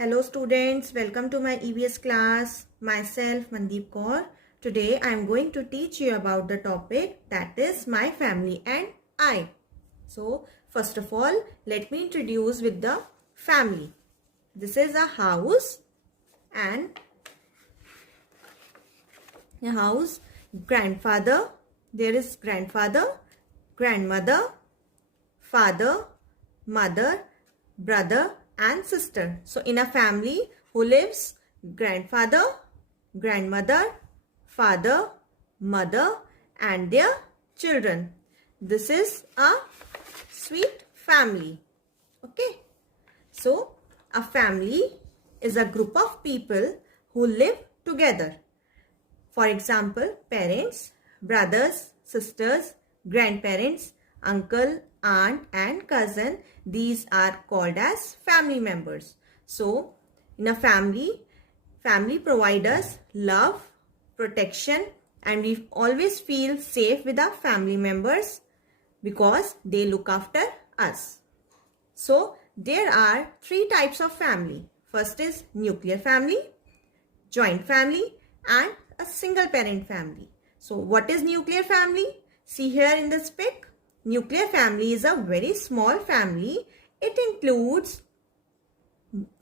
Hello students, welcome to my EVS class. Myself Mandeep Kaur. Today I am going to teach you about the topic that is my family and I. So first of all, let me introduce with the family. This is a house and a house. Grandfather, there is grandfather, grandmother, father, mother, brother and sister. So in a family who lives grandfather, grandmother, father, mother and their children. This is a sweet family. Okay. So a family is a group of people who live together. For example, parents, brothers, sisters, grandparents, uncle, aunt and cousin. These are called as family members. So, in a family provides us love, protection and we always feel safe with our family members because they look after us. So, there are three types of family. First is nuclear family, joint family and a single parent family. So, what is nuclear family? See here in this pic. Nuclear family is a very small family. It includes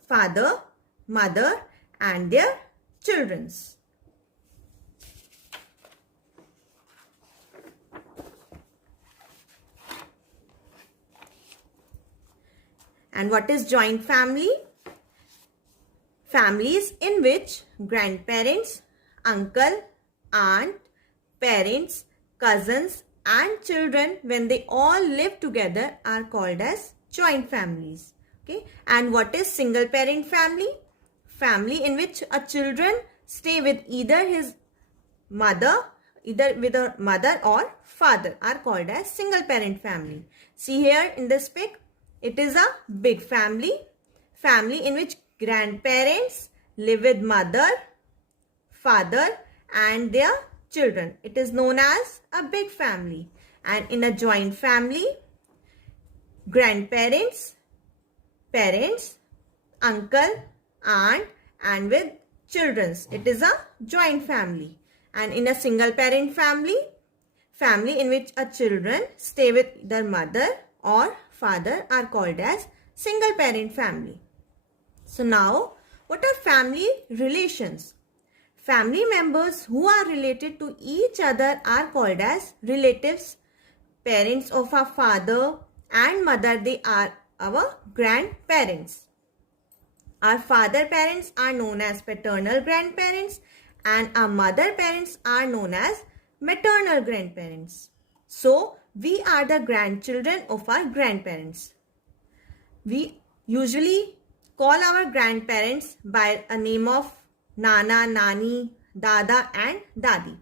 father, mother and their children. And what is joint family? Families in which grandparents, uncle, aunt, parents, cousins and children, when they all live together, are called as joint families. Okay. And what is single parent family? Family in which a children stay with either his mother, either with a mother or father, are called as single parent family. See here in this pic, it is a big family. Family in which grandparents live with mother, father and their children. It is known as a big family. And in a joint family, grandparents, parents, uncle, aunt and with children. It is a joint family. And in a single parent family, family in which a children stay with their mother or father are called as single parent family. So now, what are family relations? Family members who are related to each other are called as relatives. Parents of our father and mother, they are our grandparents. Our father parents are known as paternal grandparents and our mother parents are known as maternal grandparents. So, we are the grandchildren of our grandparents. We usually call our grandparents by a name of Nana, Nani, Dada and Dadi.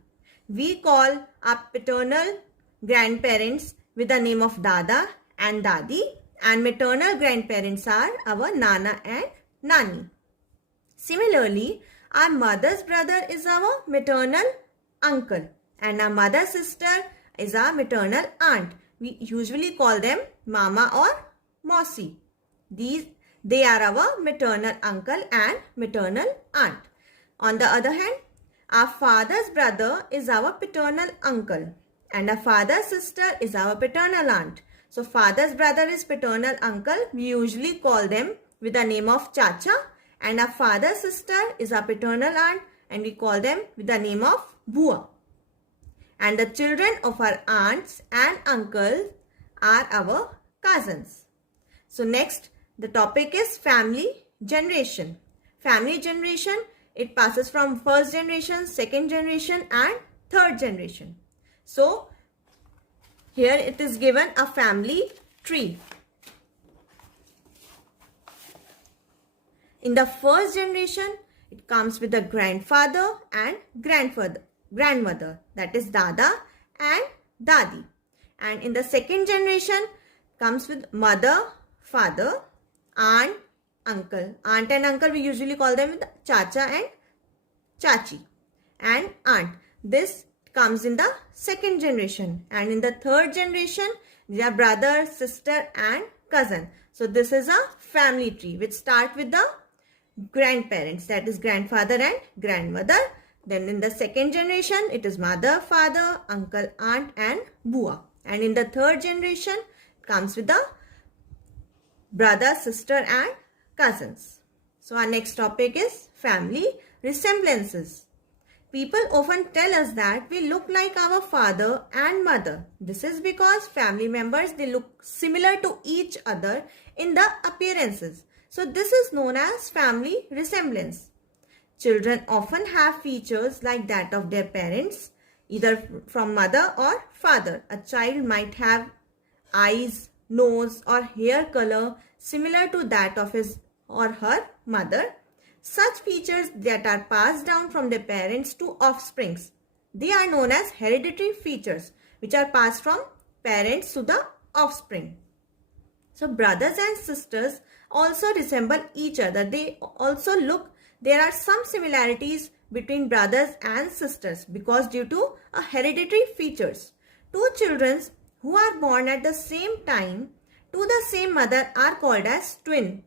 We call our paternal grandparents with the name of Dada and Dadi, and maternal grandparents are our Nana and Nani. Similarly, our mother's brother is our maternal uncle and our mother's sister is our maternal aunt. We usually call them Mama or Mausi. They are our maternal uncle and maternal aunt. On the other hand, our father's brother is our paternal uncle and our father's sister is our paternal aunt. So, father's brother is paternal uncle. We usually call them with the name of Chacha, and our father's sister is our paternal aunt and we call them with the name of Bua. And the children of our aunts and uncles are our cousins. So, next the topic is family generation. Family generation, it passes from first generation, second generation and third generation. So, here it is given a family tree. In the first generation, it comes with the grandfather and grandmother, that is Dada and Dadi. And in the second generation, comes with mother, father, aunt, uncle. Aunt and uncle, we usually call them with Chacha and Chachi. And aunt. This comes in the second generation. And in the third generation, they are brother, sister and cousin. So this is a family tree which starts with the grandparents, that is grandfather and grandmother. Then in the second generation, it is mother, father, uncle, aunt and bua. And in the third generation, it comes with the brother, sister and cousins. So our next topic is family resemblances. People often tell us that we look like our father and mother. This is because family members, they look similar to each other in the appearances. So this is known as family resemblance. Children often have features like that of their parents, either from mother or father. A child might have eyes, nose or hair color similar to that of his or her mother. Such features that are passed down from their parents to offsprings, they are known as hereditary features, which are passed from parents to the offspring. So brothers and sisters also resemble each other. They also look, there are some similarities between brothers and sisters because due to a hereditary features. Two children who are born at the same time to the same mother are called as twin.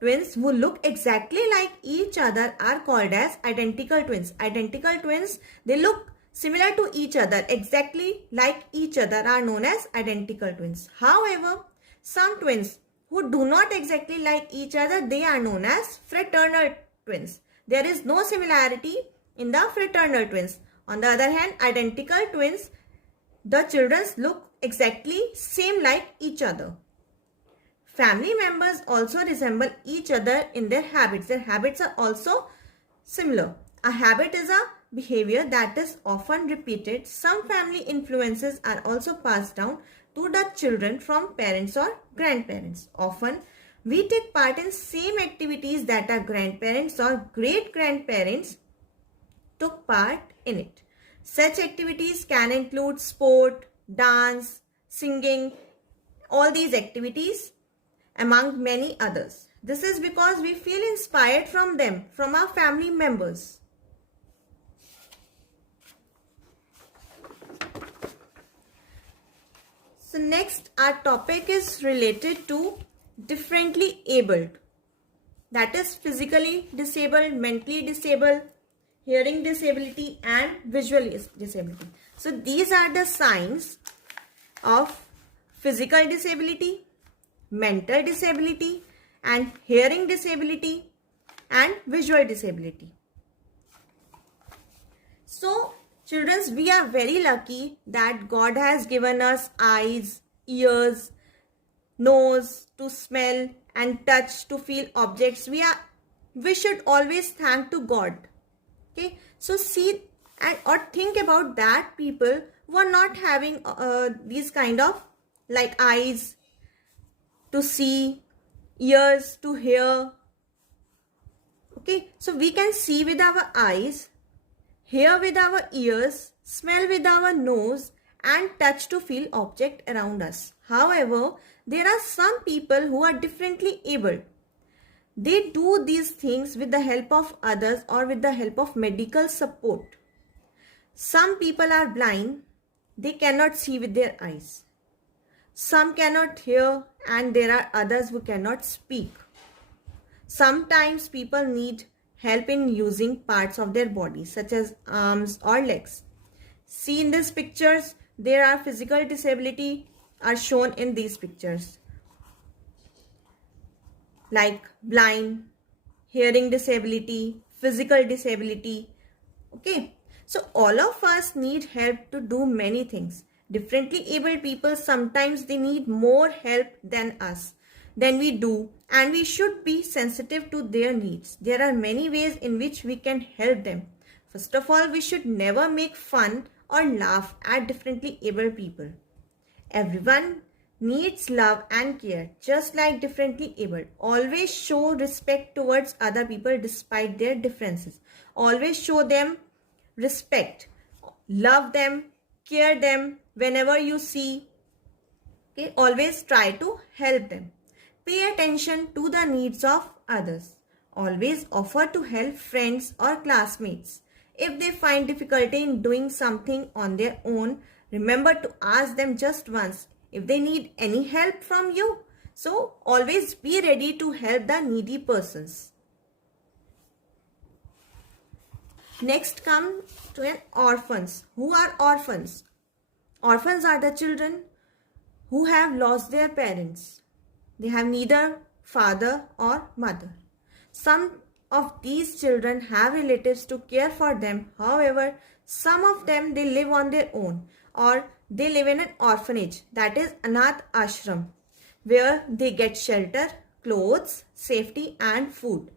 Twins who look exactly like each other are called as identical twins. Identical twins, they look similar to each other, exactly like each other are known as identical twins. However, some twins who do not exactly like each other, they are known as fraternal twins. There is no similarity in the fraternal twins. On the other hand, identical twins, the children look exactly same like each other. Family members also resemble each other in their habits. Their habits are also similar. A habit is a behavior that is often repeated. Some family influences are also passed down to the children from parents or grandparents. Often, we take part in same activities that our grandparents or great-grandparents took part in it. Such activities can include sport, dance, singing, all these activities among many others. This is because we feel inspired from them, from our family members. So next, our topic is related to differently abled. That is physically disabled, mentally disabled, hearing disability and visual disability. So these are the signs of physical disability, mental disability and hearing disability and visual disability. So children, we are very lucky that God has given us eyes, ears, nose to smell and touch to feel objects. We should always thank to God. Okay, so see and or think about that people who are not having these kind of like eyes to see, ears to hear. Okay, so we can see with our eyes, hear with our ears, smell with our nose and touch to feel object around us. However, there are some people who are differently able. They do these things with the help of others or with the help of medical support. Some people are blind, they cannot see with their eyes. Some cannot hear and there are others who cannot speak. Sometimes people need help in using parts of their body such as arms or legs. See in these pictures, there are physical disability are shown in these pictures. Like blind, hearing disability, physical disability. Okay, so all of us need help to do many things. Differently abled people, sometimes they need more help than we do, and we should be sensitive to their needs. There are many ways in which we can help them. First of all, we should never make fun or laugh at differently abled people. Everyone needs love and care, just like differently abled. Always show respect towards other people despite their differences. Always show them respect. Love them, care them whenever you see. Okay, always try to help them. Pay attention to the needs of others. Always offer to help friends or classmates. If they find difficulty in doing something on their own, remember to ask them just once if they need any help from you. So always be ready to help the needy persons. Next come to an orphans. Who are orphans? Orphans are the children who have lost their parents. They have neither father or mother. Some of these children have relatives to care for them. However, some of them they live on their own, or they live in an orphanage, that is Anath Ashram, where they get shelter, clothes, safety and food.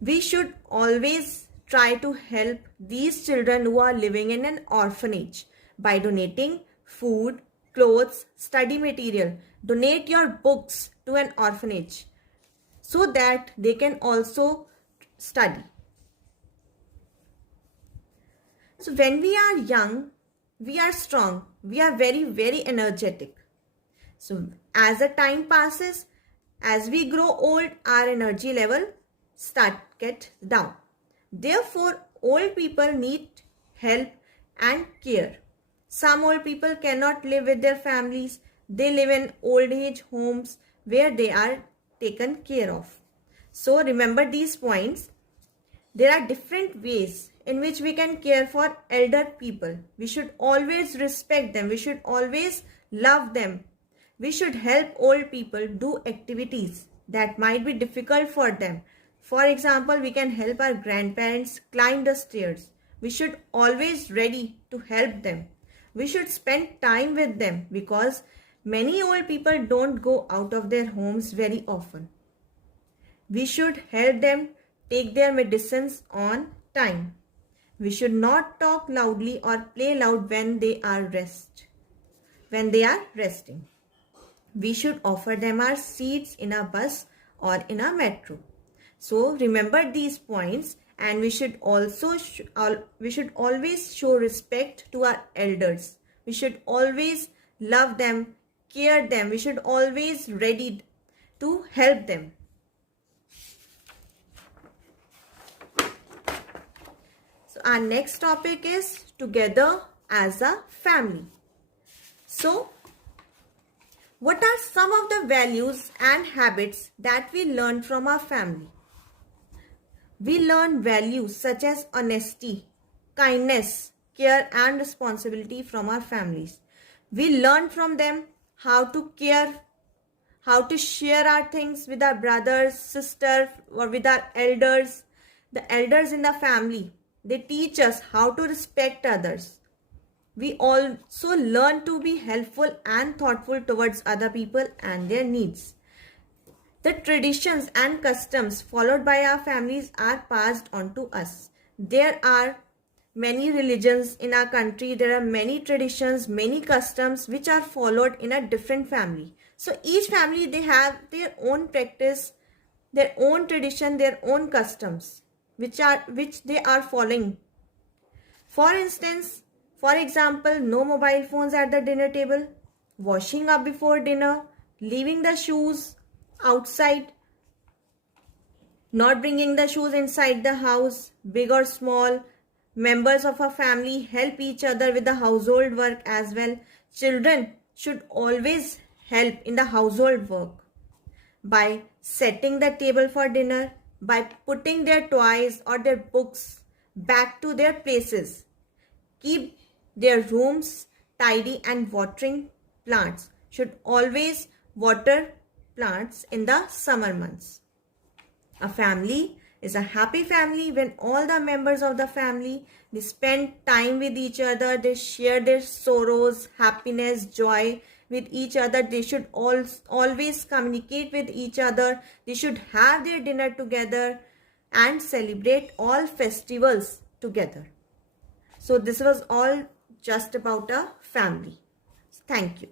We should always try to help these children who are living in an orphanage by donating food, clothes, study material. Donate your books to an orphanage so that they can also study. So when we are young, we are strong, we are very, very energetic. So as the time passes, as we grow old, our energy level get down. Therefore, old people need help and care. Some old people cannot live with their families. They live in old age homes where they are taken care of. So remember these points. There are different ways in which we can care for elder people. We should always respect them. We should always love them. We should help old people do activities that might be difficult for them. For example, we can help our grandparents climb the stairs. We should always ready to help them. We should spend time with them because many old people don't go out of their homes very often. We should help them take their medicines on time. We should not talk loudly or play loud when they are resting. We should offer them our seats in a bus or in a metro. So remember these points, and we should also always show respect to our elders. We should always love them, care them. We should always ready to help them. So our next topic is together as a family. So what are some of the values and habits that we learn from our family? We learn values such as honesty, kindness, care and responsibility from our families. We learn from them how to care, how to share our things with our brothers, sisters or with our elders. The elders in the family, they teach us how to respect others. We also learn to be helpful and thoughtful towards other people and their needs. The traditions and customs followed by our families are passed on to us. There are many religions in our country. There are many traditions, many customs which are followed in a different family. So each family, they have their own practice, their own tradition, their own customs which they are following. For example, no mobile phones at the dinner table, washing up before dinner, leaving the shoes outside, not bringing the shoes inside the house. Big or small members of a family help each other with the household work as well. Children should always help in the household work by setting the table for dinner, by putting their toys or their books back to their places. Keep their rooms tidy and watering plants. Should always water plants in the summer months. A family is a happy family when all the members of the family, they spend time with each other, they share their sorrows, happiness, joy with each other. They should always communicate with each other. They should have their dinner together and celebrate all festivals together. So this was all just about a family. Thank you.